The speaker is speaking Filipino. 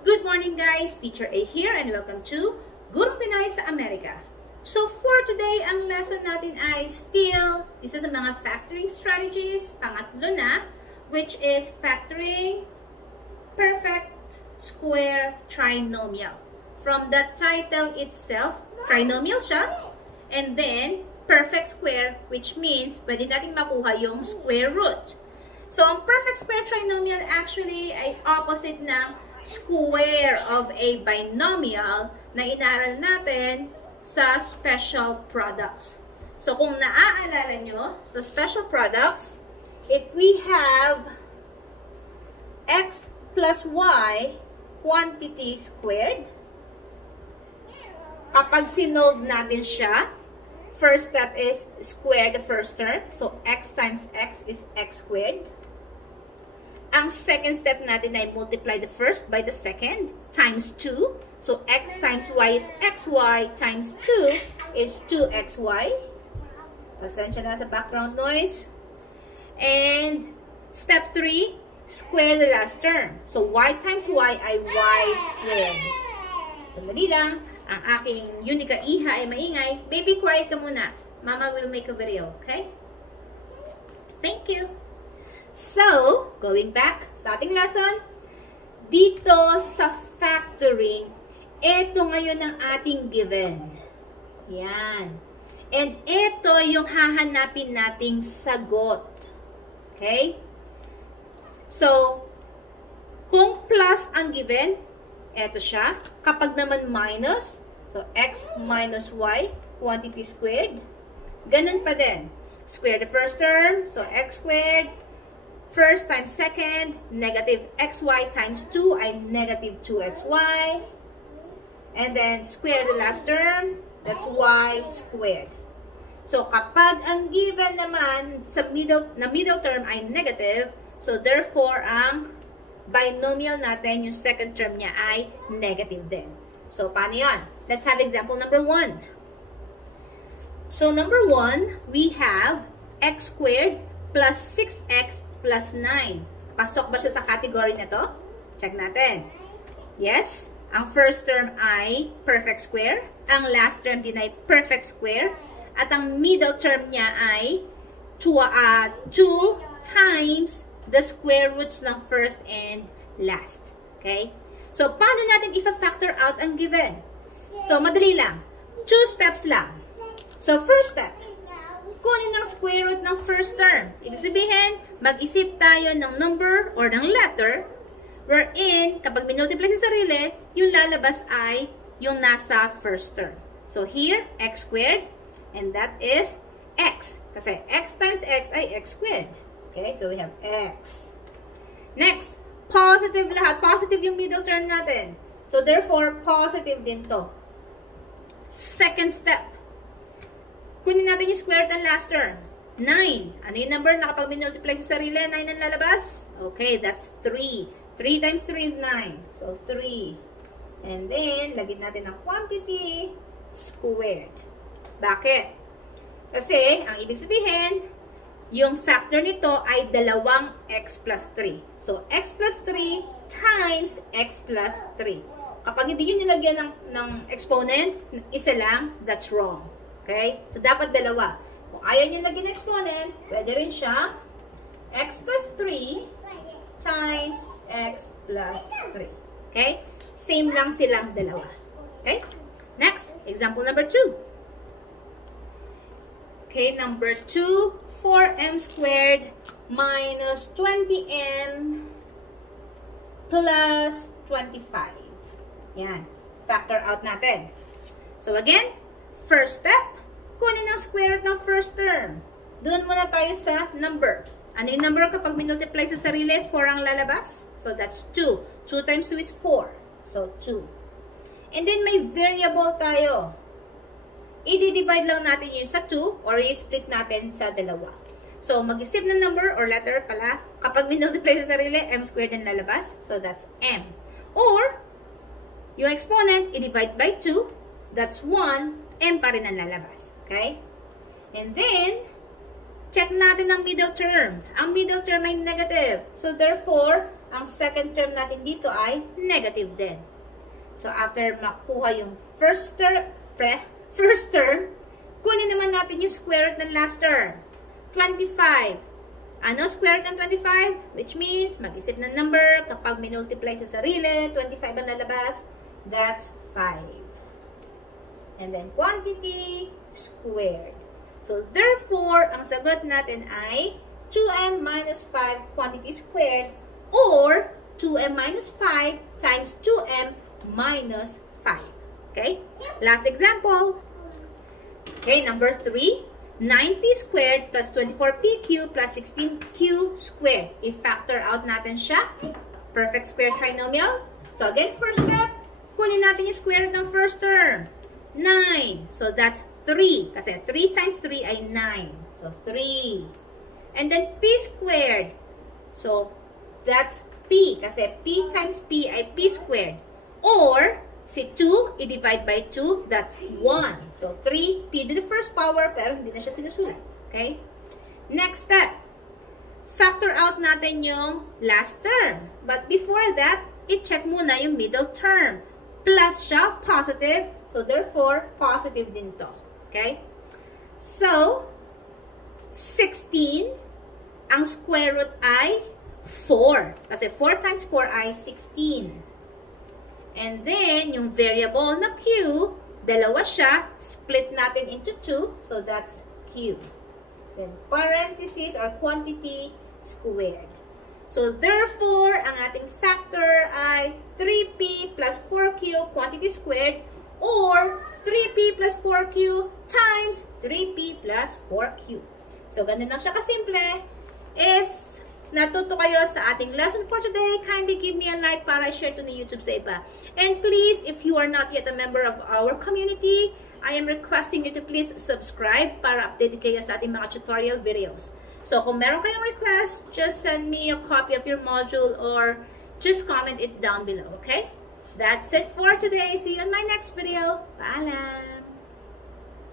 Good morning guys! Teacher A here and welcome to Gurong Pinoy sa Amerika. So for today, ang lesson natin ay still isa sa mga factoring strategies, pangatlo na, which is factoring perfect square trinomial. From the title itself, trinomial siya, and then perfect square, which means pwede natin makuha yung square root. So ang perfect square trinomial actually ay opposite ng square of a binomial na inaral natin sa special products. So, kung naaalala nyo, sa special products, if we have x plus y quantity squared, kapag sinolve natin siya, first step is square the first term. So, x times x is x squared. Ang second step natin ay multiply the first by the second times 2. So, x times y is xy times 2 is 2xy. Pasensya na sa background noise. And step 3, square the last term. So, y times y ay y squared. Sandali lang. Ang aking Unica iha ay maingay. Baby, quiet ka muna. Mama will make a video, okay? Thank you. So, going back sa ating lesson, dito sa factoring, ito ngayon ang ating given. Yan. And ito yung hahanapin nating sagot. Okay? So, kung plus ang given, ito siya. Kapag naman minus, so x minus y, quantity squared, ganun pa din. Square the first term, so x squared, first times second, negative xy times 2 ay negative 2xy. And then, square the last term, that's y squared. So, kapag ang given naman sa middle term ay negative, so therefore, ang binomial natin, yung second term niya ay negative din. So, paano yan? Let's have example number 1. So, number 1, we have x squared plus 6x plus 9. Pasok ba siya sa category na to? Check natin. Yes. Ang first term ay perfect square. Ang last term din ay perfect square. At ang middle term niya ay 2 times the square roots ng first and last. Okay? So, paano natin i-factor out ang given? So, madali lang. 2 steps lang. So, first step, kunin ang square root ng first term. Ibig sabihin, mag-isip tayo ng number or ng letter wherein, kapag minultiply sa sarili, yung lalabas ay yung nasa first term. So, here, x squared, and that is x. Kasi x times x ay x squared. Okay, so we have x. Next, positive lahat. Positive yung middle term natin. So, therefore, positive din to. Second step, kunin natin yung square root ng last term. 9. Ano yung number na kapag minultiply sa sarili? 9 ang lalabas? Okay, that's 3. 3 times 3 is 9. So, 3. And then, lagyan natin ang quantity squared. Bakit? Kasi, ang ibig sabihin, yung factor nito ay 2x plus 3. So, x plus 3 times x plus 3. Kapag hindi nyo nilagyan ng exponent, isa lang, that's wrong. Okay? So, dapat dalawa. Kung ayaw nyo lagyan ng exponent, pwede rin siya x plus 3 times x plus 3. Okay? Same lang silang dalawa. Okay? Next, example number 2. Okay, number 2, 4m squared minus 20m plus 25. Yan. Factor out natin. So, again, first step, kunin ang square root ng first term. Doon muna tayo sa number. Ano yung number kapag minultiply sa sarili? 4 ang lalabas. So, that's 2. 2 times 2 is 4. So, 2. And then, may variable tayo. I-divide lang natin yung sa 2 or i-split natin sa dalawa. So, mag-isip ng number or letter pala. Kapag minultiply sa sarili, m squared ang lalabas. So, that's m. Or, yung exponent, i-divide by 2. That's 1. M pa rin ang lalabas. Okay? And then, check natin ang middle term. Ang middle term ay negative. So, therefore, ang second term natin dito ay negative din. So, after makuha yung first term, kunin naman natin yung square root ng last term. 25. Ano square root ng 25? Which means, mag-isip ng number, kapag minultiply sa sarili, 25 ang lalabas, that's 5. And then, quantity squared. So, therefore, ang sagot natin ay 2m minus 5 quantity squared or 2m minus 5 times 2m minus 5. Okay? Last example. Okay, number 3. 9p squared plus 24p cubed plus 16q squared. I-factor out natin siya. Perfect square trinomial. So, again, first step, kunin natin yung square root ng first term. 9. So, that's 3. Kasi 3 times 3 ay 9. So, 3. And then, p squared. So, that's p. Kasi p times p ay p squared. Or, si 2, i-divide by 2, that's 1. So, 3, p to the first power, pero hindi na siya sinusulat. Okay? Next step. Factor out natin yung last term. But before that, i-check muna yung middle term. Plus siya, positive. So, therefore, positive din to. Okay? So, 16, ang square root ay 4. Kasi 4 times 4 ay 16. And then, yung variable na q, dalawa siya, split natin into 2. So, that's q. Then, parenthesis or quantity squared. So, therefore, ang ating factor ay 3p plus 4q quantity squared or 3p plus 4q times 3p plus 4q. So, ganun lang siya kasimple. If natuto kayo sa ating lesson for today, kindly give me a like para share to the YouTube sa iba. And please, if you are not yet a member of our community, I am requesting you to please subscribe para updated kayo sa ating mga tutorial videos. So, kung meron kayong request, just send me a copy of your module or just comment it down below, okay? That's it for today. See you in my next video. Paalam!